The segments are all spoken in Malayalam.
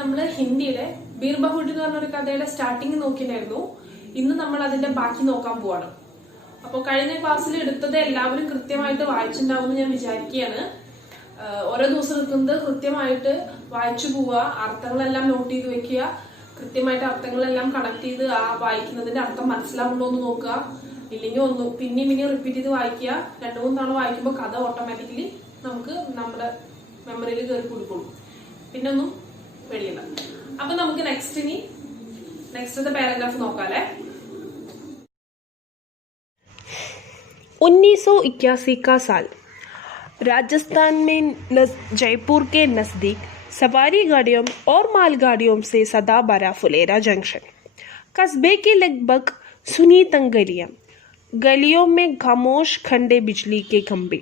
നമ്മൾ ഹിന്ദിയിലെ ബീർ ബഹുട്ട് എന്ന് പറഞ്ഞൊരു കഥയുടെ സ്റ്റാർട്ടിങ് നോക്കിയായിരുന്നു. ഇന്ന് നമ്മൾ അതിന്റെ ബാക്കി നോക്കാൻ പോവാണ്. അപ്പോൾ കഴിഞ്ഞ ക്ലാസ്സിൽ എടുത്തത് എല്ലാവരും കൃത്യമായിട്ട് വായിച്ചിട്ടുണ്ടാവുമെന്ന് ഞാൻ വിചാരിക്കുകയാണ്. ഓരോ ദിവസം എടുക്കുന്നത് കൃത്യമായിട്ട് വായിച്ചു പോവുക, അർത്ഥങ്ങളെല്ലാം നോട്ട് ചെയ്ത് വെക്കുക, കൃത്യമായിട്ട് അർത്ഥങ്ങളെല്ലാം കണക്ട് ചെയ്ത് ആ വായിക്കുന്നതിന്റെ അർത്ഥം മനസ്സിലാവുണ്ടോ എന്ന് നോക്കുക. ഇല്ലെങ്കിൽ ഒന്ന് പിന്നെയും റിപ്പീറ്റ് ചെയ്ത് വായിക്കുക. 2-3 തവണ വായിക്കുമ്പോൾ കഥ ഓട്ടോമാറ്റിക്കലി നമുക്ക് നമ്മുടെ മെമ്മറിയിൽ കയറി കൊടുക്കുള്ളൂ. പിന്നെ ഒന്നും പേടിയില്ല. അപ്പൊ നമുക്ക് നെക്സ്റ്റ് പാരഗ്രാഫ് നോക്കാല്ലേ. 1981 का साल। राजस्थान में जयपुर के नज़दीक सवारी गाड़ियों और मालगाड़ियों से सदा भरा फुलेरा जंक्शन। कस्बे के लगभग सुनी तंग गलियों में खामोश खंडे बिजली के खंभे,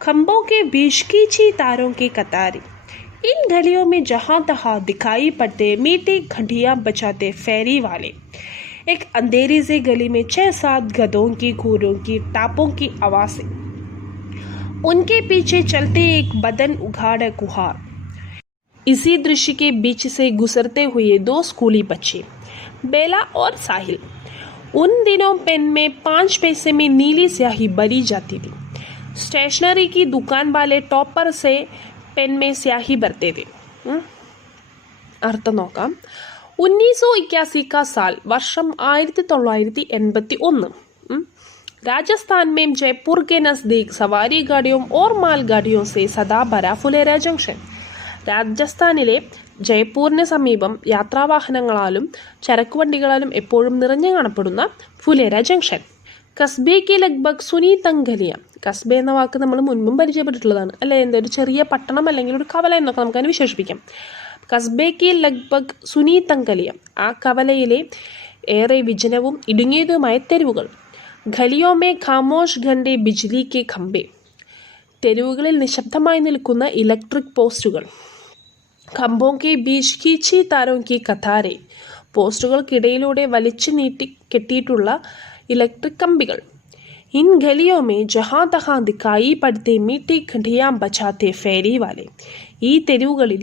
खंभों के बीच खींची तारों की कतारें। इन गलियों में जहाँ तहाँ दिखाई पड़ते मीठी घंटियाँ बजाते फेरी वाले। एक अंधेरी से गली में 6-7 गधों की घोड़ों की टापों की आवाज़ें, उनके पीछे चलते एक बदन उघाड़ा कुहार। इसी दृश्य के बीच से गुजरते हुए 2 स्कूली बच्चे, बेला और साहिल। उन दिनों पेन में 5 पैसे में नीली स्याही भरी जाती थी। स्टेशनरी की दुकान वाले टॉपर से पेन में स्याही भरते थे। अर्थ നോക്കാം. 1981 का साल, वर्षम 1981. राजस्थान में जयपुर के नज़दीक सवारी गाड़ियों और मालगाड़ियों से सदा भरा फुलेरा जंक्शन. രാജസ്ഥാനിലെ ജയ്പൂരിന് സമീപം യാത്രാവാഹനങ്ങളാലും ചരക്കുവണ്ടികളാലും എപ്പോഴും നിറഞ്ഞു കാണപ്പെടുന്ന ഫുലേര ജംഗ്ഷൻ. കസ്ബേക്ക് ലഗ്ബഗ് സുനി തങ്കലിയ. കസ്ബെ എന്ന വാക്ക് നമ്മൾ മുൻപും പരിചയപ്പെട്ടിട്ടുള്ളതാണ് അല്ലെ. ഒരു ചെറിയ പട്ടണം അല്ലെങ്കിൽ ഒരു കവല എന്നൊക്കെ നമുക്ക് അതിനെ വിശേഷിപ്പിക്കാം. കസ്ബേക്ക് ലഗ്ബഗ് സുനി തങ്കലിയ, ആ കവലയിലെ ഏറെ വിജനവും ഇടുങ്ങിയതുമായ തെരുവുകൾ. ഖലിയോമെ ഖാമോഷ് ഘണ്ടെ ബിജ്ലി കെ ഖംബെ, തെരുവുകളിൽ നിശബ്ദമായി നിൽക്കുന്ന ഇലക്ട്രിക് പോസ്റ്റുകൾ. ഖംബോ കെ ബീച്ച് കീച്ചി താരോ കി കഥാരെ, പോസ്റ്റുകൾക്കിടയിലൂടെ വലിച്ചു നീട്ടി കെട്ടിയിട്ടുള്ള ഇലക്ട്രിക് കമ്പികൾ. ഇൻ ഗലിയോ മേ ജഹാ തഹാ ദിക്കായി പടുത്തെ മീട്ടി ഘണ്ടിയാ ബച്ചാത്തെ ഫേരി വാലെ, ഈ തെരുവുകളിൽ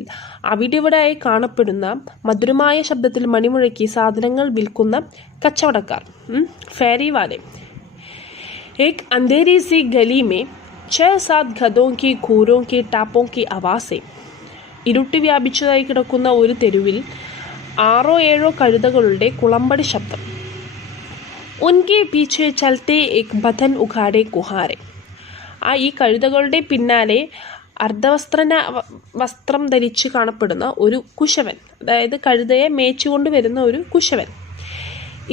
അവിടെവിടെയായി കാണപ്പെടുന്ന മധുരമായ ശബ്ദത്തിൽ മണിമുഴക്കി സാധനങ്ങൾ വിൽക്കുന്ന കച്ചവടക്കാർ, ഫേരി വാലെ. एक अंधेरी सी गली में 6-7 गधों की घोड़ों की टापों की आवाज़ें. ഇരുട്ട് വ്യാപിച്ചതായി കിടക്കുന്ന ഒരു തെരുവിൽ 6-7 കഴുതകളുടെ കുളമ്പടി ശബ്ദം. ഉൻകെ പീछे ചലത്തെ एक बदन उघाड़े कुहारे, ആ ഈ കഴുതകളുടെ പിന്നാലെ വസ്ത്രം ധരിച്ച് കാണപ്പെടുന്ന ഒരു കുശവൻ, അതായത് കഴുതയെ മേച്ചുകൊണ്ട് വരുന്ന ഒരു കുശവൻ.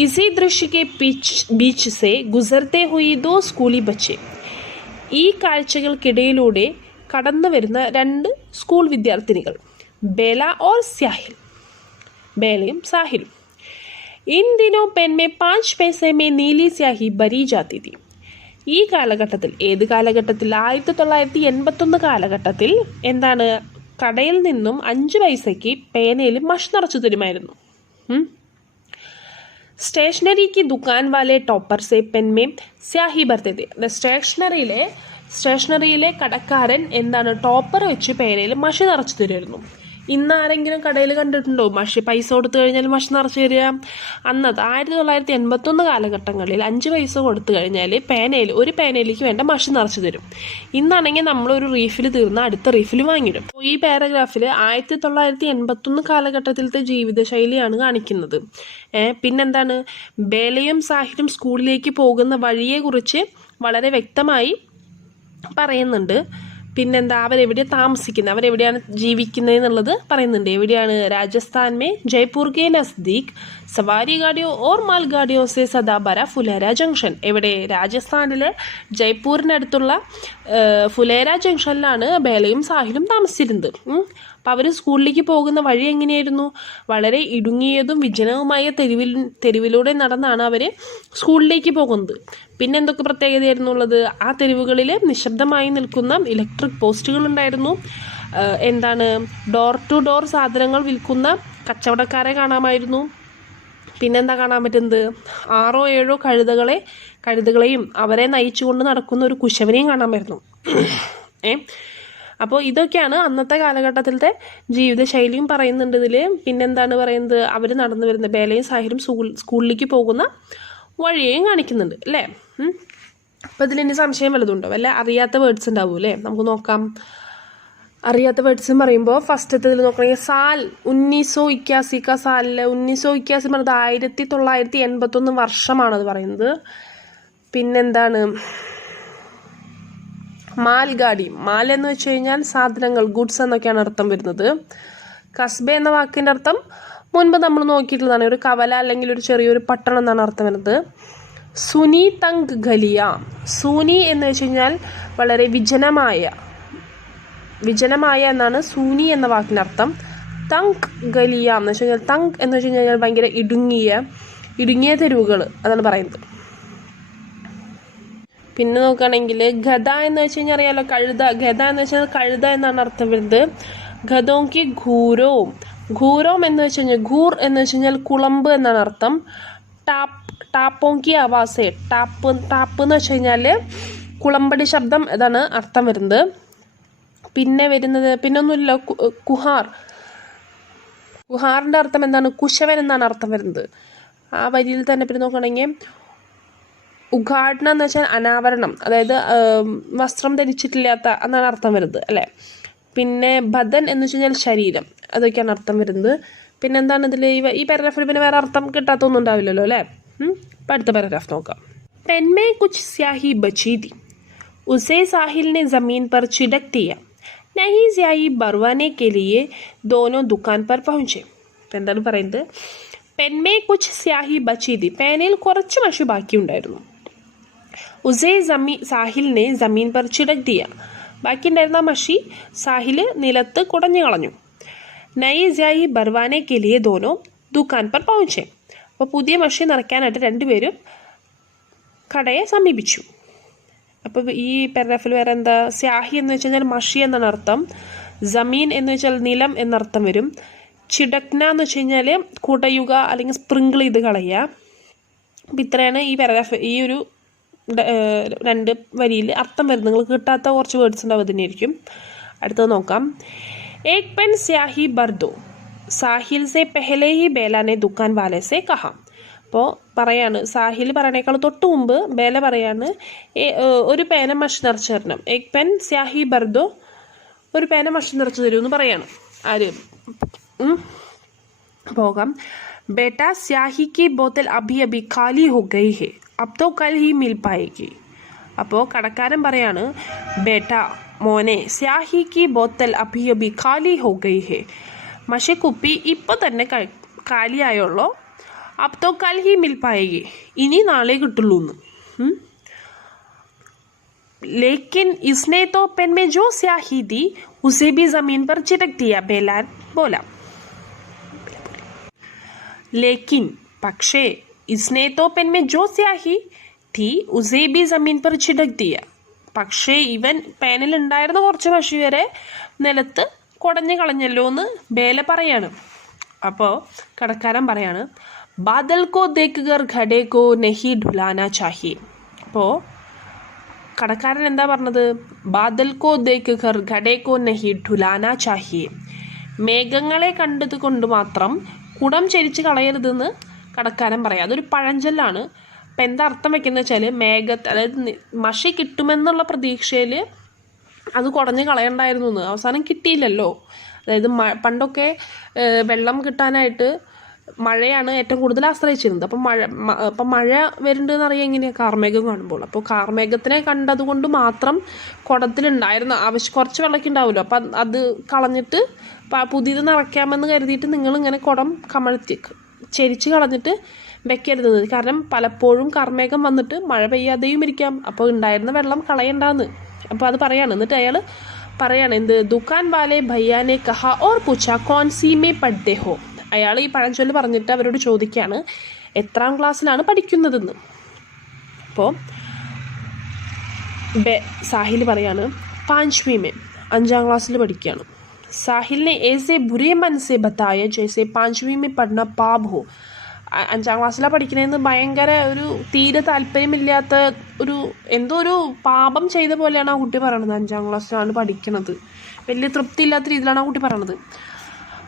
इसी दृश्य के बीच से गुजरते हुए 2 स्कूली बच्चे, ഈ കാഴ്ചകൾക്കിടയിലൂടെ കടന്നു വരുന്ന 2 സ്കൂൾ വിദ്യാർത്ഥിനികൾ, ബേല ഓർ സാഹിൽ, ബേലയും സാഹിലും. ഇൻ ദിനോ പെൻ മേ 5 पैसे में നീലി സ്യാഹി ഭരി ജാത്തി थी. ഈ കാലഘട്ടത്തിൽ, ഏത് കാലഘട്ടത്തിൽ? 1981 കാലഘട്ടത്തിൽ എന്താണ്, കടയിൽ നിന്നും 5 പൈസയ്ക്ക് പേനയിൽ മഷി നിറച്ചു തരുമായിരുന്നു. സ്റ്റേഷനറി की दुकान वाले टॉपर से पेन में स्याही भरते थे. സ്റ്റേഷനറിയിലെ കടക്കാരൻ എന്താണ്, ടോപ്പർ വെച്ച് പേനയിൽ മഷി നിറച്ചു തരുമായിരുന്നു. ഇന്ന് ആരെങ്കിലും കടയിൽ കണ്ടിട്ടുണ്ടോ മഷി പൈസ കൊടുത്തു കഴിഞ്ഞാൽ മഷി നിറച്ചു തരിക? അന്നത് 1981 കാലഘട്ടങ്ങളിൽ 5 പൈസ കൊടുത്തു കഴിഞ്ഞാൽ ഒരു പേനയിലേക്ക് വേണ്ട മഷി നിറച്ചു തരും. ഇന്നാണെങ്കിൽ നമ്മളൊരു റീഫിൽ തീർന്ന അടുത്ത റീഫിൽ വാങ്ങിയിടും. ഈ പാരഗ്രാഫിൽ 1981 കാലഘട്ടത്തിലത്തെ ജീവിതശൈലിയാണ് കാണിക്കുന്നത്. പിന്നെന്താണ്, ബേലയും സാഹിലും സ്കൂളിലേക്ക് പോകുന്ന വഴിയെക്കുറിച്ച് വളരെ വ്യക്തമായി പറയുന്നുണ്ട്. പിന്നെന്താ, അവരെവിടെയാണ് താമസിക്കുന്നത്, അവരെവിടെയാണ് ജീവിക്കുന്നത് എന്നുള്ളത് പറയുന്നുണ്ട്. എവിടെയാണ്? രാജസ്ഥാൻ മേ ജയ്പൂർ കെ നസ്ദീക് സവാരി ഗാഡിയോ ഓർ മാൽ ഗാഡിയോ സെ സദാ ഭര ഫുലേര ജംഗ്ഷൻ. എവിടെ? രാജസ്ഥാനിലെ ജയ്പൂരിനടുത്തുള്ള ഫുലേര ജംഗ്ഷനിലാണ് ബേലയും സാഹിലും താമസിച്ചിരുന്നത്. അപ്പം അവർ സ്കൂളിലേക്ക് പോകുന്ന വഴി എങ്ങനെയായിരുന്നു? വളരെ ഇടുങ്ങിയതും വിജനവുമായ തെരുവിലൂടെ നടന്നാണ് അവർ സ്കൂളിലേക്ക് പോകുന്നത്. പിന്നെ എന്തൊക്കെ പ്രത്യേകതയായിരുന്നു ഉള്ളത്? ആ തെരുവുകളിൽ നിശബ്ദമായി നിൽക്കുന്ന ഇലക്ട്രിക് പോസ്റ്റുകൾ ഉണ്ടായിരുന്നു. എന്താണ്, ഡോർ ടു ഡോർ സാധനങ്ങൾ വിൽക്കുന്ന കച്ചവടക്കാരെ കാണാമായിരുന്നു. പിന്നെന്താ കാണാൻ പറ്റുന്നത്? 6-7 കഴുതകളെയും അവരെ നയിച്ചുകൊണ്ട് നടക്കുന്ന ഒരു കുശവനെയും കാണാമായിരുന്നു. അപ്പോൾ ഇതൊക്കെയാണ് അന്നത്തെ കാലഘട്ടത്തിലത്തെ ജീവിതശൈലിയും പറയുന്നുണ്ട് ഇതിൽ. പിന്നെന്താണ് പറയുന്നത്, അവർ നടന്നു വരുന്ന ബേലയും സാഹിലും സ്കൂളിലേക്ക് പോകുന്ന വഴിയേയും കാണിക്കുന്നുണ്ട് അല്ലേ. അപ്പോൾ ഇതിൽ ഇനി സംശയം വല്ലതുണ്ടോ? വല്ല അറിയാത്ത വേർഡ്സ് ഉണ്ടാവും അല്ലേ, നമുക്ക് നോക്കാം. അറിയാത്ത വേർഡ്സ് പറയുമ്പോൾ ഫസ്റ്റത്തെ ഇതിൽ നോക്കണമെങ്കിൽ സാൽ 1981 का साल 1981 പറഞ്ഞത് 1981 വർഷമാണത് പറയുന്നത്. പിന്നെന്താണ് മാൽഗാഡി, മാൽ എന്ന് വെച്ച് കഴിഞ്ഞാൽ സാധനങ്ങൾ, ഗുഡ്സ് എന്നൊക്കെയാണ് അർത്ഥം വരുന്നത്. കസ്ബെ എന്ന വാക്കിൻ്റെ അർത്ഥം മുൻപ് നമ്മൾ നോക്കിയിട്ടുള്ളതാണ്, ഒരു കവല അല്ലെങ്കിൽ ഒരു ചെറിയൊരു പട്ടണം എന്നാണ് അർത്ഥം വരുന്നത്. സുനി തങ്ക് ഗലിയ, സൂനി എന്ന് വെച്ച് കഴിഞ്ഞാൽ വളരെ വിജനമായ എന്നാണ് സൂനി എന്ന വാക്കിനർത്ഥം. തങ്ക് ഗലിയ എന്ന് വെച്ച് കഴിഞ്ഞാൽ, തങ്ക് എന്ന് വെച്ച് കഴിഞ്ഞാൽ ഭയങ്കര ഇടുങ്ങിയ തെരുവുകൾ അതാണ് പറയുന്നത്. പിന്നെ നോക്കുകയാണെങ്കിൽ ഗദ എന്ന് വെച്ച് കഴിഞ്ഞാൽ അറിയാലോ, കഴുത. ഗദ എന്ന് വെച്ചാൽ കഴുത എന്നാണ് അർത്ഥം വരുന്നത്. ഗദോങ്കി ഘൂരോം, ഘൂരോം എന്ന് വെച്ച് കഴിഞ്ഞാൽ, ഘൂർ എന്ന് വെച്ച് കഴിഞ്ഞാൽ കുളമ്പ് എന്നാണ് അർത്ഥം. ടാപ്പോങ്കി ആവാസേ, ടാപ്പ് എന്ന് വെച്ച് കഴിഞ്ഞാൽ കുളമ്പടി ശബ്ദം ഇതാണ് അർത്ഥം വരുന്നത്. പിന്നെ ഒന്നുമില്ല, കുഹാറിൻ്റെ അർത്ഥം എന്താണ്, കുശവൻ എന്നാണ് അർത്ഥം വരുന്നത്. ആ വരിയിൽ തന്നെ പിന്നെ നോക്കുകയാണെങ്കിൽ ഉദ്ഘാടനം എന്ന് വെച്ചാൽ അനാവരണം, അതായത് വസ്ത്രം ധരിച്ചിട്ടില്ലാത്ത എന്നാണ് അർത്ഥം വരുന്നത് അല്ലേ. പിന്നെ ബദൻ എന്ന് വെച്ച് കഴിഞ്ഞാൽ ശരീരം, അതൊക്കെയാണ് അർത്ഥം വരുന്നത്. പിന്നെ എന്താണ് ഇതിൽ ഈ പാരഗ്രാഫിൽ പിന്നെ വേറെ അർത്ഥം കിട്ടാത്തൊന്നും ഉണ്ടാവില്ലല്ലോ അല്ലേ. അപ്പം അടുത്ത പാരഗ്രാഫ് നോക്കാം. പെൻമേ കുച്ച് സ്യാഹി ബച്ചി थी, उसे साहिल ने ज़मीन पर छिड़क दिया, नहीं स्याही भरवाने के लिए दोनों दुकान पर पहुँचे. എന്താണ് പറയുന്നത്, പെൻമേ കുച്ച് സ്യാഹി ബച്ചി थी, പേനയിൽ കുറച്ച് മഷി ബാക്കിയുണ്ടായിരുന്നു. ഉസേ സാഹിലിനെ ജമീൻ പർ ചിടക് ദിയ, ബാക്കി ഉണ്ടായിരുന്ന മഷി സാഹിൽ നിലത്ത് കുടഞ്ഞു കളഞ്ഞു. നയി ജായി ബർവാനെ കെലിയെ ദോനോ ദുക്കാൻ പർ പहुँचे, അപ്പോൾ പുതിയ മഷി നിറയ്ക്കാനായിട്ട് രണ്ടുപേരും കടയെ സമീപിച്ചു. അപ്പോൾ ഈ പാരഗ്രാഫിൽ വേറെ എന്താ, സ്യാഹി എന്ന് വെച്ച് കഴിഞ്ഞാൽ മഷി എന്നാണ് അർത്ഥം. ജമീൻ എന്ന് വെച്ചാൽ നിലം എന്നർത്ഥം വരും. ചിടക്ന എന്ന് വെച്ച് കഴിഞ്ഞാൽ കുടയുക അല്ലെങ്കിൽ സ്പ്രിങ്കിൾ ചെയ്ത് കളയുക. അപ്പം ഇത്രയാണ് ഈ പാരഗ്രാഫ്, ഈ ഒരു രണ്ട് വരിയിൽ അർത്ഥം വരുന്നത്. നിങ്ങൾക്ക് കിട്ടാത്ത കുറച്ച് വേർഡ്സ് ഉണ്ടാവും, അതിനായിരിക്കും. അടുത്തത് നോക്കാം. ഏക് പെൻ സ്യാഹി ബർദോ, സാഹിൽ സെ പെഹലെ ഹി ബേലാനെ ദുക്കാൻ വാലെ സെ കഹാം. അപ്പോൾ പറയാണ്, സാഹിൽ പറയണേക്കാൾ തൊട്ട് മുമ്പ് ബേല പറയാണ് ഒരു പേന മഷി നിറച്ച് തരണം. ഏക് പെൻ സ്യാഹി ബർദോ, ഒരു പേന മഷി നിറച്ച് തരൂ എന്ന് പറയാണ്. ആര് പോകാം. बेटा स्याही की बोतल अभी अभी खाली हो गई है, अब तो कल ही मिल पाएगी. അപ്പോൾ കടക്കാരൻ പറയാണ്, ബേട്ട മോനെ, സ്യാഹി കി ബോത്തൽ അഭി അഭി ഖാലി ഹോ ഗയി ഹെ, മഷക്കുപ്പി ഇപ്പോൾ തന്നെ കാലിയായുള്ളൂ. അബ് തോ കൽ ഹി മിൽ പായേഗി, ഇനി നാളെ കിട്ടുള്ളൂ എന്ന്. लेकिन इसने तो पेन में जो स्याही दी उसे भी जमीन पर छिड़क दिया, बेलान बोला. लेकिन പക്ഷേ इसने तो पेन में जो स्याही थी उसे भी जमीन पर छिड़क दिया, പക്ഷേ ഇവൻ പേനിൽ ഉണ്ടായിരുന്ന കുറച്ച് മഷി വരെ നിലത്ത് കുടഞ്ഞു കളഞ്ഞല്ലോ എന്ന് ബേല പറയാണ്. അപ്പോൾ കടക്കാരൻ പറയാണ്, ബാദൽ കോ ദേഖ്കർ ഘടേ കോ നഹി ഢുലാന ചാഹിയെ. അപ്പോൾ കടക്കാരൻ എന്താ പറഞ്ഞത്, ബാദൽ കോ ദേഖ്കർ ഘടേ കോ നഹി ഢുലാന ചാഹിയെ, മേഘങ്ങളെ കണ്ടത് കൊണ്ട് മാത്രം കുടം ചരിച്ച് കളയരുതെന്ന് കടക്കാരൻ പറയാം. അതൊരു പഴഞ്ചൊല്ലാണ്. അപ്പം എന്താ അർത്ഥം വെക്കുന്നത് വെച്ചാൽ, അതായത് മഷി കിട്ടുമെന്നുള്ള പ്രതീക്ഷയിൽ അത് കുടഞ്ഞ് കളയണ്ടായിരുന്നു എന്ന്. അവസാനം കിട്ടിയില്ലല്ലോ. അതായത് പണ്ടൊക്കെ വെള്ളം കിട്ടാനായിട്ട് മഴയാണ് ഏറ്റവും കൂടുതൽ ആശ്രയിച്ചിരുന്നത്. അപ്പം മഴ വരുന്നുണ്ടെന്ന് അറിയാം എങ്ങനെയാണ്, കാർമേഘം കാണുമ്പോൾ. അപ്പോൾ കാർമേഘത്തിനെ കണ്ടതുകൊണ്ട് മാത്രം കുടത്തിലുണ്ടായിരുന്ന കുറച്ച് വെള്ളമൊക്കെ ഉണ്ടാവുമല്ലോ, അപ്പം അത് കളഞ്ഞിട്ട് പുതിയത് നിറയ്ക്കാമെന്ന് കരുതിയിട്ട് നിങ്ങളിങ്ങനെ കുടം ചരിച്ച് കളഞ്ഞിട്ട് വെക്കരുത്. കാരണം പലപ്പോഴും കാർമേഘം വന്നിട്ട് മഴ പെയ്യാതെയും ഇരിക്കാം, അപ്പോൾ ഉണ്ടായിരുന്ന വെള്ളം കളയണ്ടാന്ന്. അപ്പോൾ അത് പറയാണ്. എന്നിട്ട് അയാൾ പറയാണ്, എന്ത്, ദുക്കാൻ വാലെ ഭയ്യാനെ കഹ ഓർ പൂച്ച കോൺ സി മേ പഠ്തേ ഹോ. അയാൾ ഈ പഴഞ്ചൊല്ല് പറഞ്ഞിട്ട് അവരോട് ചോദിക്കുകയാണ്, എത്രാം ക്ലാസ്സിലാണ് പഠിക്കുന്നതെന്ന്. അപ്പോൾ സാഹിൽ പറയാണ്, പാഞ്ച്വി മേ, 5ാം ക്ലാസ്സിൽ പഠിക്കുകയാണ്. സാഹിലിനെ ഏസെ ബുരേ മൻ സെ ബത്തായ ജैसे 5वीं में പഠന പാപ് ഹോ. അഞ്ചാം ക്ലാസ്സിലാണ് പഠിക്കണതെന്ന് ഭയങ്കര ഒരു തീരെ താല്പര്യമില്ലാത്ത ഒരു എന്തോ ഒരു പാപം ചെയ്ത പോലെയാണ് ആ കുട്ടി പറയണത്. 5ാം ക്ലാസ്സിലാണ് പഠിക്കണത്, വലിയ തൃപ്തിയില്ലാത്ത രീതിയിലാണ് ആ കുട്ടി പറയണത്.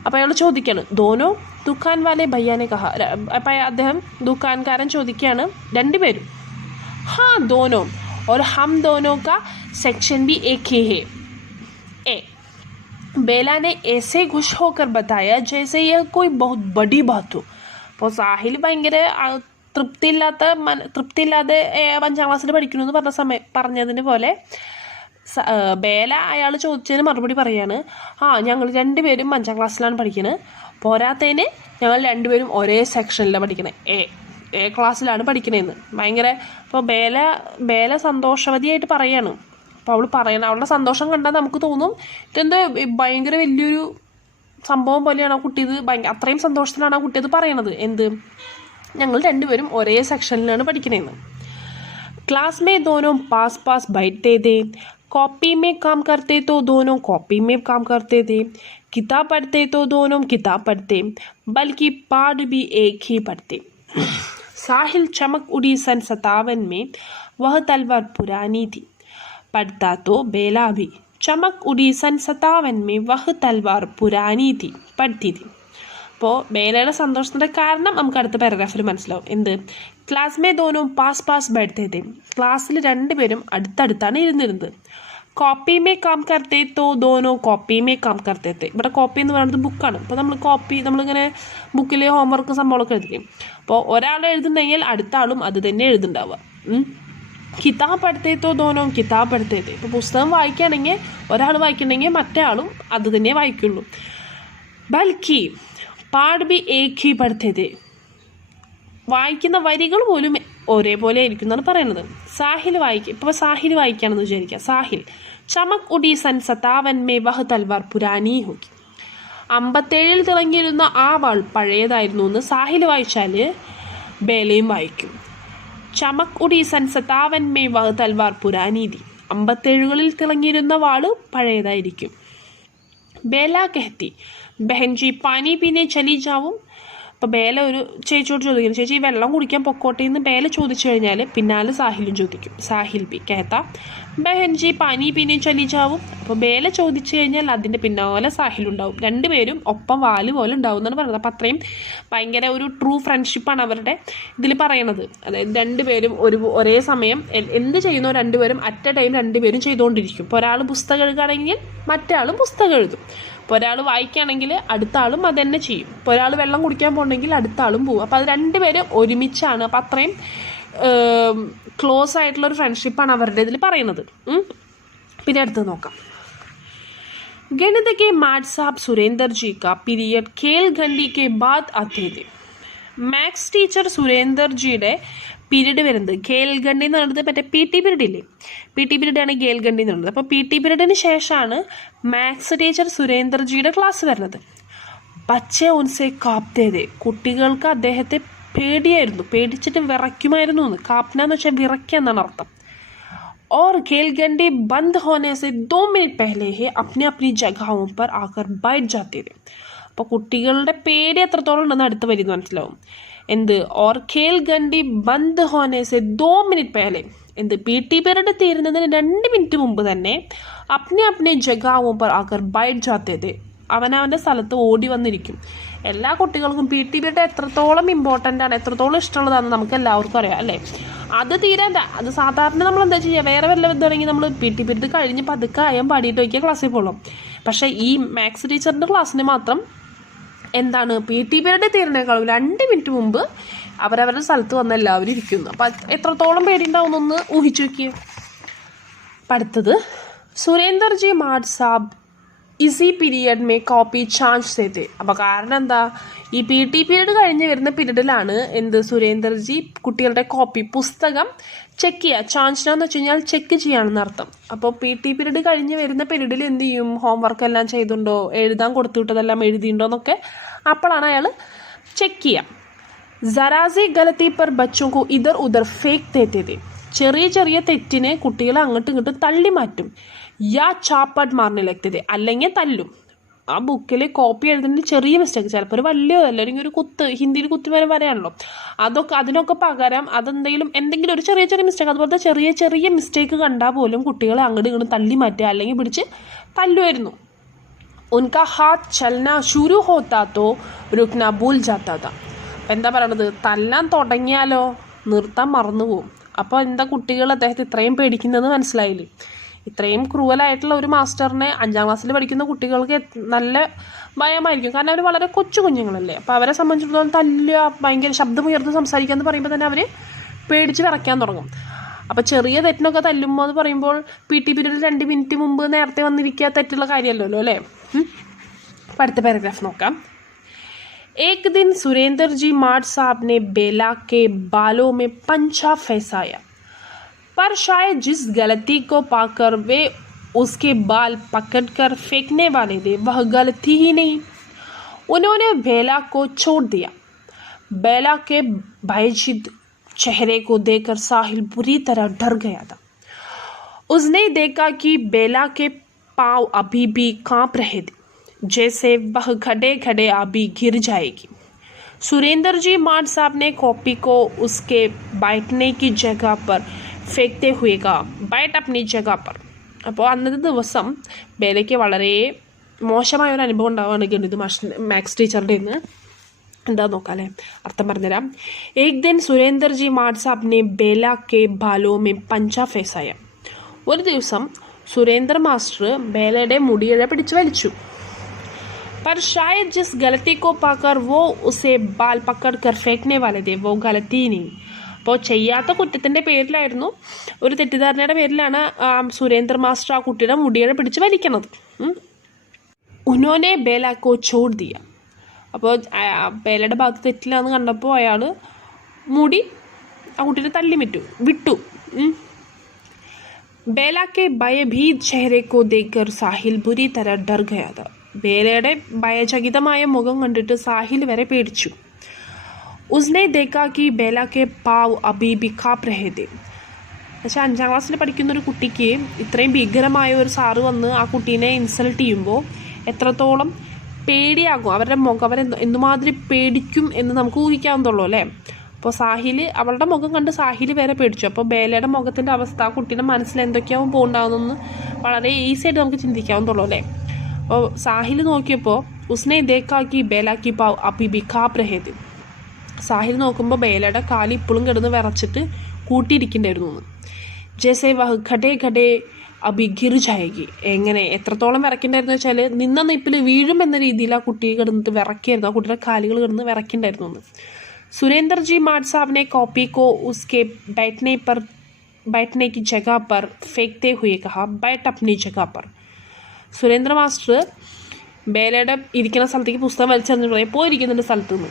അപ്പോൾ അയാൾ ചോദിക്കുകയാണ്, ദോനോ ദുക്കാൻ വാലെ ഭയ്യാനെ കഹ. അപ്പം അദ്ദേഹം ദുക്കാൻകാരൻ ചോദിക്കുകയാണ്, രണ്ടുപേരും. हाँ दोनों, और हम दोनों का सेक्शन भी एक ही है. ए बेला ने ऐसे खुश होकर बताया जैसे यह कोई बहुत बड़ी बात हो. അപ്പോൾ സാഹിൽ ഭയങ്കര തൃപ്തിയില്ലാതെ 5ാം ക്ലാസ്സിൽ പഠിക്കുന്നു എന്ന് പറഞ്ഞതിന് പോലെ ബേല അയാൾ ചോദിച്ചതിന് മറുപടി പറയാണ്, ഞങ്ങൾ രണ്ടുപേരും 5ാം ക്ലാസ്സിലാണ് പഠിക്കുന്നത്, പോരാത്തതിന് ഞങ്ങൾ രണ്ടുപേരും ഒരേ സെക്ഷനിലാണ് പഠിക്കണേ, എ ക്ലാസ്സിലാണ് പഠിക്കണേന്ന് ഭയങ്കര. അപ്പോൾ ബേല സന്തോഷവതിയായിട്ട് പറയാണ്. അപ്പോൾ അവൾ പറയണം, അവളുടെ സന്തോഷം കണ്ടാൽ നമുക്ക് തോന്നും ഇതെന്തോ ഭയങ്കര വലിയൊരു സംഭവം പോലെയാണ് ആ കുട്ടി ഇത് അത്രയും സന്തോഷത്തിലാണ് ആ കുട്ടി അത് പറയണത്. എന്ത്, ഞങ്ങൾ രണ്ടുപേരും ഒരേ സെക്ഷനിലാണ് പഠിക്കണേന്ന്. ക്ലാസ് മേ ദോനോ പാസ് പാസ് ബൈഠത്തെ थे, कॉपी में काम करते तो दोनों कॉपी में काम करते थे, किताब पढ़ते तो दोनों किताब पढ़ते, बल्कि पाठ भी एक ही पढ़ते. साहिल चमक उड़ी सन 57 में वह तलवार पुरानी थी, पढ़ता तो बेला भी. चमक उड़ी सन 57 में वह तलवार पुरानी थी, पढ़ती थी. അപ്പോൾ ബേലയുടെ സന്തോഷത്തിൻ്റെ കാരണം നമുക്ക് അടുത്ത പാരഗ്രാഫിൽ മനസ്സിലാവും. എന്ത്, ക്ലാസ് മേ ദോനോ പാസ് പാസ് ബൈഠത്തെ थे, ക്ലാസ്സിൽ രണ്ടുപേരും അടുത്തടുത്താണ് ഇരുന്നിരുന്നത്. കോപ്പി മേ കാം കർത്തേ തോ ദോനോ കോപ്പി മേ കാം കർത്തേ थे. ഇവിടെ കോപ്പി എന്ന് പറയുന്നത് ബുക്കാണ്. അപ്പോൾ നമ്മളിങ്ങനെ ബുക്കിൽ ഹോംവർക്ക് സംഭവങ്ങളൊക്കെ എഴുതിക്കും. അപ്പോൾ ഒരാൾ എഴുതുന്നുണ്ടെങ്കിൽ അടുത്ത ആളും അത് തന്നെ എഴുതുന്നുണ്ടാവുക. കിതാബ് പഠിത്തേ തോ ദോനോ കിതാബ് പഠിത്തേ थे. ഇപ്പോൾ പുസ്തകം വായിക്കുകയാണെങ്കിൽ ഒരാൾ വായിക്കണമെങ്കിൽ മറ്റേ ആളും അത് തന്നെ വായിക്കുള്ളൂ. ബൽക്കി പാഠ് ബി ഏക് ഹി പഠിത്തേ थे. വായിക്കുന്ന വരികൾ പോലും ഒരേപോലെ ആയിരിക്കും എന്നാണ് പറയുന്നത്. സാഹിൽ വായിക്കുകയാണെന്ന് വിചാരിക്കുക. സാഹിൽ ചമക് ഉടി സൻ 57 മേ വഹ് തൽവാർ പുരാനി ഹോക്കി. 57 തിളങ്ങിയിരുന്ന ആ വാൾ പഴയതായിരുന്നു എന്ന് സാഹിൽ വായിച്ചാൽ ബേലയും വായിക്കും. ചമക് ഉടി സൻ 57 മേ വഹ് തൽവാർ പുരാനി തി. 57 തിളങ്ങിയിരുന്ന വാള് പഴയതായിരിക്കും. ബേല കെഹത്തി ബഹൻജി പാനി പീനെ ചലി ജാവും. അപ്പോൾ ബേല ഒരു ചേച്ചിയോട് ചോദിക്കുന്നു, ചേച്ചി വെള്ളം കുടിക്കാൻ പൊക്കോട്ടെ എന്ന് ബേല ചോദിച്ചു കഴിഞ്ഞാൽ പിന്നാലെ സാഹിലും ചോദിക്കും. സാഹിൽ ബി കെഹത്ത ബഹൻജി പാനി പീനെ ചലി ജാവും. അപ്പോൾ ബേല ചോദിച്ചു കഴിഞ്ഞാൽ അതിൻ്റെ പിന്നാലെ സാഹിലുണ്ടാവും. രണ്ടുപേരും ഒപ്പം വാല് പോലെ ഉണ്ടാവും എന്നാണ് പറയുന്നത്. അപ്പോൾ അത്രയും ഭയങ്കര ഒരു ട്രൂ ഫ്രണ്ട്ഷിപ്പാണ് അവരുടെ ഇതിൽ പറയണത്. അതായത് രണ്ടുപേരും ഒരേ സമയം എന്ത് ചെയ്യുന്നോ രണ്ടുപേരും അറ്റ് എ ടൈം രണ്ടുപേരും ചെയ്തുകൊണ്ടിരിക്കും. ഇപ്പോൾ ഒരാൾ പുസ്തകം എഴുതുകയാണെങ്കിൽ മറ്റേ ആളും പുസ്തകം എഴുതും. ഇപ്പോൾ ഒരാൾ വായിക്കുകയാണെങ്കിൽ അടുത്ത ആളും അത് തന്നെ ചെയ്യും. ഇപ്പോൾ ഒരാൾ വെള്ളം കുടിക്കാൻ പോകണമെങ്കിൽ അടുത്ത ആളും പോകും. അപ്പോൾ അത് രണ്ടുപേരും ഒരുമിച്ചാണ്. അപ്പോൾ അത്രയും ക്ലോസ് ആയിട്ടുള്ളൊരു ഫ്രണ്ട്ഷിപ്പാണ് അവരുടെ ഇതിൽ പറയുന്നത്. പിന്നെ അടുത്ത് നോക്കാം. गणित के माट साहब सुरेंद्र जी का पीरियड खेल घंटी के बाद आते थे. മാത്സ് ടീച്ചർ സുരേന്ദർ ജിയുടെ പീരീഡ് വരുന്നത് ഖേൽഖണ്ഡി എന്ന് പറയുന്നത് മറ്റേ PT പീരീഡ് ഇല്ലേ, PT പീരീഡാണ് ഖേൽഖണ്ഡി എന്ന് പറയുന്നത്. അപ്പോൾ PT പീരീഡിന് ശേഷമാണ് മാത്സ് ടീച്ചർ സുരേന്ദർ ജിയുടെ ക്ലാസ് വരുന്നത്. ബച്ചെ ഉൻസെ കാപ്തേ थे. കുട്ടികൾക്ക് അദ്ദേഹത്തെ പേടിച്ചിട്ട് വിറയ്ക്കുമായിരുന്നു എന്ന്. കാപ്ന എന്ന് വെച്ചാൽ വിറയ്ക്കുക എന്നാണ് അർത്ഥം. और खेलघंटी बंद होने से 2 मिनट पहले ही अपनी अपनी जगहों पर आकर बैठ जाते थे. അപ്പോൾ കുട്ടികളുടെ പേടി എത്രത്തോളം ഉണ്ടെന്ന് അടുത്ത് വരുന്നു മനസ്സിലാവും. എന്ത്, ഓർ ഖേൽഖണ്ഡി ബന്ദ് ഹോനെ സെ 2 മിനിറ്റ് പഹലെ. എന്ത്, PT പീരീഡ് തീരുന്നതിന് 2 മിനിറ്റ് മുമ്പ് തന്നെ അപ്നെ അപ്നെ ജഗാവോ പർ ആക്കർ ബൈഠ് ജാത്തേ थे. അവനവൻ്റെ സ്ഥലത്ത് ഓടി വന്നിരിക്കും. എല്ലാ കുട്ടികൾക്കും PT പീരീഡ് എത്രത്തോളം ഇമ്പോർട്ടൻ്റ് ആണ്, എത്രത്തോളം ഇഷ്ടമുള്ളതാണെന്ന് നമുക്ക് എല്ലാവർക്കും അറിയാം അല്ലേ. അത് അത് സാധാരണ നമ്മൾ എന്താ ചെയ്യുക, വേറെ വല്ല ഇതാണെങ്കിൽ നമ്മൾ PT പീരീഡ് കഴിഞ്ഞ് പതുക്കെ അയം പാടിയിട്ട് വയ്ക്കുക ക്ലാസ്സിൽ പോകണം. പക്ഷേ ഈ മാത്സ് ടീച്ചറിൻ്റെ ക്ലാസ്സിന് മാത്രം എന്താണ്, PT പീരീഡ് തീരുന്നേക്കാളും 2 മിനിറ്റ് മുമ്പ് അവരവരുടെ സ്ഥലത്ത് വന്ന് എല്ലാവരും ഇരിക്കുന്നു. അപ്പം എത്രത്തോളം പേടിയുണ്ടാവുന്നൊന്ന് ഊഹിച്ചു വയ്ക്കുക. അടുത്തത് സുരേന്ദർ ജി മാഡ് സാബ് ഇസി പീരിയഡ് മേ കോപ്പി ചാഞ്ച് ചെയ്തേ. അപ്പോൾ കാരണം എന്താ, ഈ PT പീരീഡ് കഴിഞ്ഞ് വരുന്ന പീരീഡിലാണ് എന്ത്, സുരേന്ദർ ജി കുട്ടികളുടെ കോപ്പി പുസ്തകം ചെക്ക് ചെയ്യുക. ചാഞ്ചിനാന്ന് വെച്ച് കഴിഞ്ഞാൽ ചെക്ക് ചെയ്യാണെന്ന് അർത്ഥം. അപ്പോൾ PT പീരീഡ് കഴിഞ്ഞ് വരുന്ന പീരീഡിൽ എന്ത് ചെയ്യും, ഹോംവർക്ക് എല്ലാം ചെയ്തിട്ടുണ്ടോ, എഴുതാൻ കൊടുത്തു വിട്ടതെല്ലാം എഴുതിയിട്ടുണ്ടോ എന്നൊക്കെ അപ്പോഴാണ് അയാൾ ചെക്ക് ചെയ്യുക. ജറാസി ഗലത്തി പർ ബച്ചോ കോ ഇധർ ഉധർ ഫേക്ക് തേത്തേ थे. ചെറിയ തെറ്റിനെ കുട്ടികളെ അങ്ങോട്ടും ഇങ്ങോട്ടും തള്ളി മാറ്റും. യാ ചാപ്പാട്ട് മാറിനെ ലഗ്തേ थे, അല്ലെങ്കിൽ തല്ലും. ആ ബുക്കിൽ കോപ്പി എഴുതുന്നതിൽ ചെറിയ മിസ്റ്റേക്ക്, ചിലപ്പോൾ ഒരു വലിയതല്ല, അല്ലെങ്കിൽ ഒരു കുത്ത് ഹിന്ദിയിൽ കുത്തി വരെ പറയാണല്ലോ, അതിനൊക്കെ പകരം എന്തെങ്കിലും ഒരു ചെറിയ ചെറിയ മിസ്റ്റേക്ക്, അതുപോലത്തെ ചെറിയ ചെറിയ മിസ്റ്റേക്ക് കണ്ടാൽ പോലും കുട്ടികളെ അങ്ങോട്ട് ഇങ്ങോട്ട് തള്ളി മാറ്റുക അല്ലെങ്കിൽ പിടിച്ച് തല്ലുമായിരുന്നു. ഉൻകാ ഹാത്ത് ചലന ശുരു ഹോത്താ തോ രുക്ന ഭൂൽ ജാത്താ താ. അപ്പം എന്താ പറയണത്, തല്ലാൻ തുടങ്ങിയാലോ നിർത്താൻ മറന്നു പോകും. അപ്പോൾ എന്താ കുട്ടികൾ അദ്ദേഹത്തെ ഇത്രയും പേടിക്കുന്നത് മനസ്സിലായില്ലേ. ഇത്രയും ക്രൂവലായിട്ടുള്ള ഒരു മാസ്റ്ററിനെ 5ാം ക്ലാസ്സിൽ പഠിക്കുന്ന കുട്ടികൾക്ക് നല്ല ഭയമായിരിക്കും. കാരണം അവർ വളരെ കൊച്ചു കുഞ്ഞുങ്ങളല്ലേ. അപ്പോൾ അവരെ സംബന്ധിച്ചിടത്തോളം തല്ലുക, ഭയങ്കര ശബ്ദമുയർന്ന് സംസാരിക്കുക എന്ന് പറയുമ്പോൾ തന്നെ അവർ പേടിച്ച് വിറയ്ക്കാൻ തുടങ്ങും. അപ്പോൾ ചെറിയ തെറ്റിനൊക്കെ തല്ലുമ്പോൾ എന്ന് പറയുമ്പോൾ PT പീരീഡിൽ 2 മിനിറ്റ് മുമ്പ് നേരത്തെ വന്നിരിക്കുക തെറ്റുള്ള കാര്യമല്ലല്ലോ അല്ലേ. അപ്പോൾ അടുത്ത പാരഗ്രാഫ് നോക്കാം. एक दिन सुरेंद्र जी मार्ट साहब ने बेला के बालों में पंचा फंसाया, पर शायद जिस गलती को पाकर वे उसके बाल पकड़कर फेंकने वाले थे वह गलती ही नहीं. उन्होंने बेला को छोड़ दिया. बेला के भयचीत चेहरे को देखकर साहिल बुरी तरह डर गया था. उसने देखा कि बेला के पाँव अभी भी कांप रहे थे, जैसे वह खड़े खड़े अभी गिर जाएगी. सुरेंद्र जी मार्ट साहब ने कॉपी को उसके बैठने की जगह पर फेंकते हुए कहा, बैठ अपनी जगह पर. അപ്പോൾ അന്നത്തെ ദിവസം ബേലയ്ക്ക് വളരെ മോശമായ ഒരു അനുഭവം ഉണ്ടാവുകയാണ് ഗണിത് മാത്സ് ടീച്ചറുടെ നിന്ന്. എന്താ നോക്കാം അല്ലേ, അർത്ഥം പറഞ്ഞുതരാം. ഏക് ദിൻ സുരേന്ദർ ജി മാർട്ട് സാബ് നെ ബേല കെ ബാലോ മെ പഞ്ചാ ഫേസായ. ഒരു ദിവസം സുരേന്ദ്ര മാസ്റ്റർ ബേലയുടെ മുടിയിഴ പിടിച്ചു വലിച്ചു. पर शायद जिस गलती को पाकर वो उसे बाल पकड़ कर फेंकने वाले थे वो गलती ही नहीं. അപ്പോൾ ചെയ്യാത്ത കുറ്റത്തിൻ്റെ പേരിലായിരുന്നു, ഒരു തെറ്റിദ്ധാരണയുടെ പേരിലാണ് സുരേന്ദ്ര മാസ്റ്റർ ആ കുട്ടിയുടെ മുടിയുടെ പിടിച്ച് വലിക്കണത്. ഉന്നോനെ ബേല കോ ചോട് ദിയ. അപ്പോൾ ബേലയുടെ ഭാഗത്ത് തെറ്റില്ലാന്ന് കണ്ടപ്പോൾ അയാൾ മുടി ആ കുട്ടീനെ തള്ളി വിട്ടു. ബേല കെ ഭയഭീത് ചെഹ്രെ കോ ദേഖ്കർ സാഹിൽ ബുരി തര ഡർ ഗയാ താ. ബേലയുടെ ഭയചകിതമായ മുഖം കണ്ടിട്ട് സാഹിൽ വരെ പേടിച്ചു. ഉസ്നെ ദേഖാ കി ബേല കെ പാവ് അബി ബി കാപ് രഹേ ഥേ. പക്ഷേ 5ാം ക്ലാസ്സിൽ പഠിക്കുന്ന ഒരു കുട്ടിക്ക് ഇത്രയും ഭീകരമായ ഒരു സാറ് വന്ന് ആ കുട്ടീനെ ഇൻസൾട്ട് ചെയ്യുമ്പോൾ എത്രത്തോളം പേടിയാകും, അവരുടെ മുഖം എന്തുമാതിരി പേടിക്കും എന്ന് നമുക്ക് ഊഹിക്കാവുന്നുള്ളൂ അല്ലേ. അപ്പോൾ സാഹിൽ, അവളുടെ മുഖം കണ്ട് സാഹിൽ വരെ പേടിച്ചു. അപ്പോൾ ബേലയുടെ മുഖത്തിൻ്റെ അവസ്ഥ, ആ കുട്ടിയുടെ മനസ്സിൽ എന്തൊക്കെയാവും പോകുന്നുണ്ടാകുമെന്ന് വളരെ ഈസി ആയിട്ട് നമുക്ക് ചിന്തിക്കാവുന്നുള്ളൂ അല്ലേ. അപ്പോൾ സാഹിൽ നോക്കിയപ്പോൾ ഉസ്നെ ദേഖാ കി ബേല കി പാവ് അബി ബി കാപ് രഹേ ഥേ. സാഹിൽ നോക്കുമ്പോൾ ബേലയുടെ കാല് ഇപ്പോഴും കിടന്ന് വിറച്ചിട്ട് കൂട്ടിയിരിക്കണ്ടായിരുന്നു. ജैसे वह ഖടേ ഖടേ അബി ഗിർ ജായേഗി. എങ്ങനെ എത്രത്തോളം വിറയ്ക്കണ്ടായിരുന്നു വെച്ചാൽ നിന്ന നിപ്പിൽ വീഴും എന്ന രീതിയിൽ ആ കുട്ടി കിടന്നിട്ട് വിറയ്ക്കായിരുന്നു, ആ കുട്ടിയുടെ കാലുകൾ കിടന്ന് വിറയ്ക്കണ്ടായിരുന്നു. सुरेंद्र जी मार्ट साहब ने कॉपी को उसके बैठने की जगह पर फेंकते हुए कहा, बैठ अपनी जगह पर. സുരേന്ദ്ര മാസ്റ്റർ ബേലയുടെ ഇരിക്കുന്ന സ്ഥലത്തേക്ക് പുസ്തകം വലിച്ചെറിഞ്ഞു പറയും, പോയിരിക്കുന്നുണ്ട് സ്ഥലത്ത് നിന്ന്.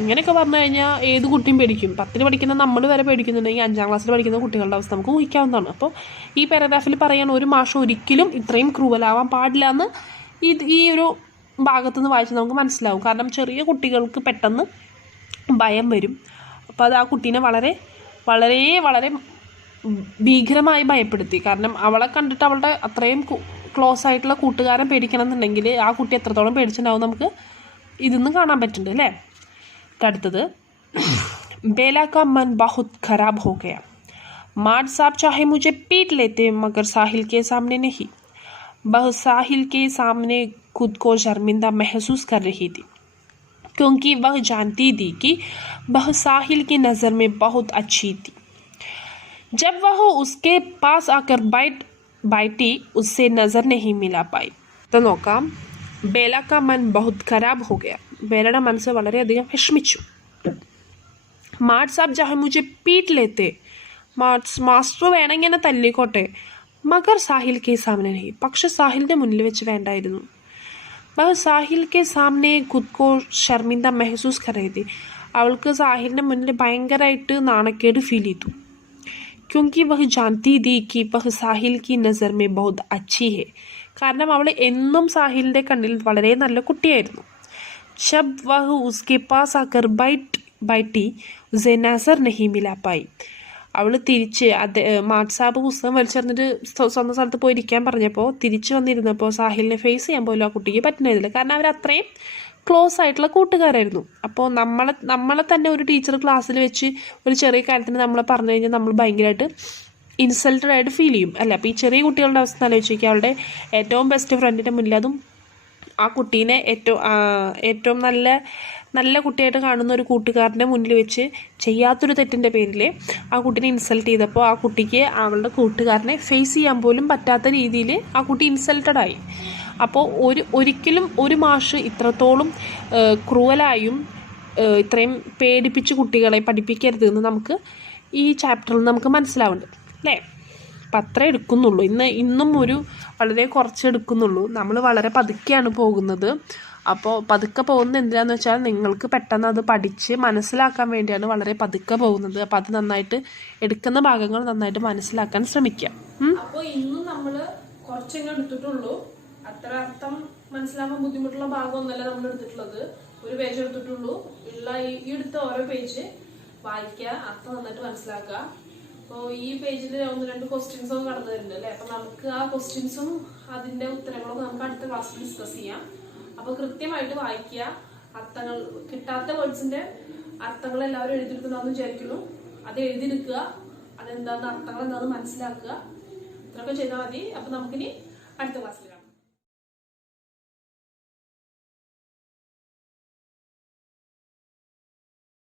ഇങ്ങനെയൊക്കെ പറഞ്ഞു കഴിഞ്ഞാൽ ഏത് കുട്ടിയും പേടിക്കും. 10ൽ പഠിക്കുന്ന നമ്മൾ വരെ പേടിക്കുന്നുണ്ടെങ്കിൽ 5ാം ക്ലാസ്സിൽ പഠിക്കുന്ന കുട്ടികളുടെ അവസ്ഥ നമുക്ക് ഊഹിക്കാവുന്നതാണ്. അപ്പോൾ ഈ പാരഗ്രാഫിൽ പറയുന്ന ഒരു മാഷ് ഒരിക്കലും ഇത്രയും ക്രൂവലാവാൻ പാടില്ല എന്ന് ഈ ഒരു ഭാഗത്തുനിന്ന് വായിച്ച് നമുക്ക് മനസ്സിലാവും. കാരണം ചെറിയ കുട്ടികൾക്ക് പെട്ടെന്ന് ഭയം വരും. അപ്പോൾ അത് ആ കുട്ടീനെ വളരെ വളരെ വളരെ ഭീകരമായി ഭയപ്പെടുത്തി. കാരണം അവളെ കണ്ടിട്ട് അവളുടെ അത്രയും ക്ലോസ് ആയിട്ടുള്ള കൂട്ടുകാരൻ പേടിക്കണം എന്നുണ്ടെങ്കിൽ ആ കുട്ടി എത്രത്തോളം പേടിച്ചിട്ടുണ്ടാവും നമുക്ക് ഇതിന്ന് കാണാൻ പറ്റുന്നുണ്ട് അല്ലേ. അടുത്തത്, ബേല കാ മൻ ബഹുത് ഖരാബ് ഹോ ഗയ. मार्ट साहब चाहे मुझे पीट लेते मगर साहिल के सामने नहीं. वह साहिल के सामने खुद को शर्मिंदा महसूस कर रही थी, क्योंकि वह जानती थी कि वह साहिल की नज़र में बहुत अच्छी थी. जब वह उसके पास आकर बैठी उससे नज़र नहीं मिला पाई. तो നോക്കാം, ബേല കാ മൻ ബഹുത് ഖരാബ് ഹോ ഗയ. ബേലയുടെ മനസ്സ് വളരെയധികം വിഷമിച്ചു. മാർട്ട് സാബ് ചാഹെ മുझे പീട്ട് ലേത്തെ. മാസ്റ്റർ വേണമെങ്കിൽ എന്നെ തല്ലിക്കോട്ടെ. മഗർ സാഹിൽ കെ സാമനെ നഹി. പക്ഷെ സാഹിലിൻ്റെ മുന്നിൽ വെച്ച് വേണ്ടായിരുന്നു. വഹ സാഹിൽ കെ സാമനെ ഖുദ് കോ ശർമിന്ദ മെഹസൂസ് കർ രഹി ഥി. അവൾക്ക് സാഹിലിൻ്റെ മുന്നിൽ ഭയങ്കരമായിട്ട് നാണക്കേട് ഫീൽ ചെയ്തു. ക്യോങ്കി വഹ് ജാൻതി ഥി കി വഹ് സാഹിൽ കി നസർ മേ ബഹുത് അച്ചി ഹെ. കാരണം അവൾ എന്നും സാഹിലിൻ്റെ കണ്ണിൽ വളരെ നല്ല കുട്ടിയായിരുന്നു. ജബ് വഹ് ഉസ്കെ പാസ് ആക്കർ ബൈട്ടി ഉസേ നസർ നഹി മിലാ പായി. അവൾ തിരിച്ച് മാട്ട് സാബ് പുസ്തകം വലിച്ചെറിഞ്ഞിട്ട് സ്വന്തം സ്ഥലത്ത് പോയി ഇരിക്കാൻ പറഞ്ഞപ്പോൾ തിരിച്ചു വന്നിരുന്നപ്പോൾ സാഹിലിനെ ഫേസ് ചെയ്യാൻ പോലും ആ കുട്ടിക്ക് പറ്റുന്നില്ല. കാരണം അവരത്രയും ക്ലോസ് ആയിട്ടുള്ള കൂട്ടുകാരായിരുന്നു. അപ്പോൾ നമ്മളെ തന്നെ ഒരു ടീച്ചർ ക്ലാസ്സിൽ വെച്ച് ഒരു ചെറിയ കാര്യത്തിന് നമ്മളെ പറഞ്ഞു കഴിഞ്ഞാൽ നമ്മൾ ഭയങ്കരമായിട്ട് ഇൻസൾട്ടഡ് ആയിട്ട് ഫീൽ ചെയ്യും അല്ലേ. അപ്പോൾ ഈ ചെറിയ കുട്ടികളുടെ അവസ്ഥ ആലോചിക്കുക. അവളുടെ ഏറ്റവും ബെസ്റ്റ് ഫ്രണ്ടിൻ്റെ മുന്നിൽ, അതും ആ കുട്ടീനെ ഏറ്റവും നല്ല കുട്ടിയായിട്ട് കാണുന്ന ഒരു കൂട്ടുകാരൻ്റെ മുന്നിൽ വെച്ച് ചെയ്യാത്തൊരു തെറ്റിൻ്റെ പേരിൽ ആ കുട്ടീനെ ഇൻസൾട്ട് ചെയ്തപ്പോൾ ആ കുട്ടിക്ക് അവളുടെ കൂട്ടുകാരനെ ഫേസ് ചെയ്യാൻ പോലും പറ്റാത്ത രീതിയിൽ ആ കുട്ടി ഇൻസൾട്ടഡായി. അപ്പോൾ ഒരിക്കലും ഒരു മാഷ് ഇത്രത്തോളം ക്രൂവലായും ഇത്രയും പേടിപ്പിച്ച് കുട്ടികളെ പഠിപ്പിക്കരുത് എന്ന് നമുക്ക് ഈ ചാപ്റ്ററിൽ നമുക്ക് മനസ്സിലാവുന്നുണ്ട് അല്ലേ. അപ്പം അത്രേ എടുക്കുന്നുള്ളൂ. ഇന്നും വളരെ കുറച്ച് എടുക്കുന്നുള്ളൂ. നമ്മൾ വളരെ പതുക്കെയാണ് പോകുന്നത്. അപ്പോൾ പതുക്കെ പോകുന്നത് എന്തിനാന്ന് വെച്ചാൽ നിങ്ങൾക്ക് പെട്ടെന്ന് അത് പഠിച്ച് മനസ്സിലാക്കാൻ വേണ്ടിയാണ് വളരെ പതുക്കെ പോകുന്നത്. അപ്പോൾ അത് നന്നായിട്ട് എടുക്കുന്ന ഭാഗങ്ങൾ നന്നായിട്ട് മനസ്സിലാക്കാൻ ശ്രമിക്കാം. അപ്പോൾ ഇന്നും നമ്മൾ കുറച്ചെങ്കിലും എടുത്തിട്ടുള്ളൂ. അത്ര അർത്ഥം മനസ്സിലാക്കാൻ ബുദ്ധിമുട്ടുള്ള ഭാഗമൊന്നുമല്ല നമ്മൾ എടുത്തിട്ടുള്ളത്. ഒരു പേജ് എടുത്തിട്ടുള്ളൂ. ഈ എടുത്ത ഓരോ പേജ് വായിക്കുക, അർത്ഥം നന്നായിട്ട് മനസ്സിലാക്കുക. അപ്പോൾ ഈ പേജിൽ 1-2 ക്വസ്റ്റ്യൻസ് ഒക്കെ കടന്നു വരുന്നുണ്ട് അല്ലേ. അപ്പം നമുക്ക് ആ ക്വസ്റ്റ്യൻസും അതിന്റെ ഉത്തരങ്ങളൊക്കെ നമുക്ക് അടുത്ത ക്ലാസ്സിൽ ഡിസ്കസ് ചെയ്യാം. അപ്പോൾ കൃത്യമായിട്ട് വായിക്കുക. അർത്ഥങ്ങൾ കിട്ടാത്ത വേർഡ്സിന്റെ അർത്ഥങ്ങൾ എല്ലാവരും എഴുതിയെടുക്കണമെന്ന് വിചാരിക്കുന്നു. അത് എഴുതിയെടുക്കുക. അതെന്താന്ന് അർത്ഥങ്ങൾ എന്താണെന്ന് മനസ്സിലാക്കുക. ഇത്രയൊക്കെ ചെയ്താൽ മതി. അപ്പം നമുക്കിനി അടുത്ത ക്ലാസ്സിൽ കാണാം.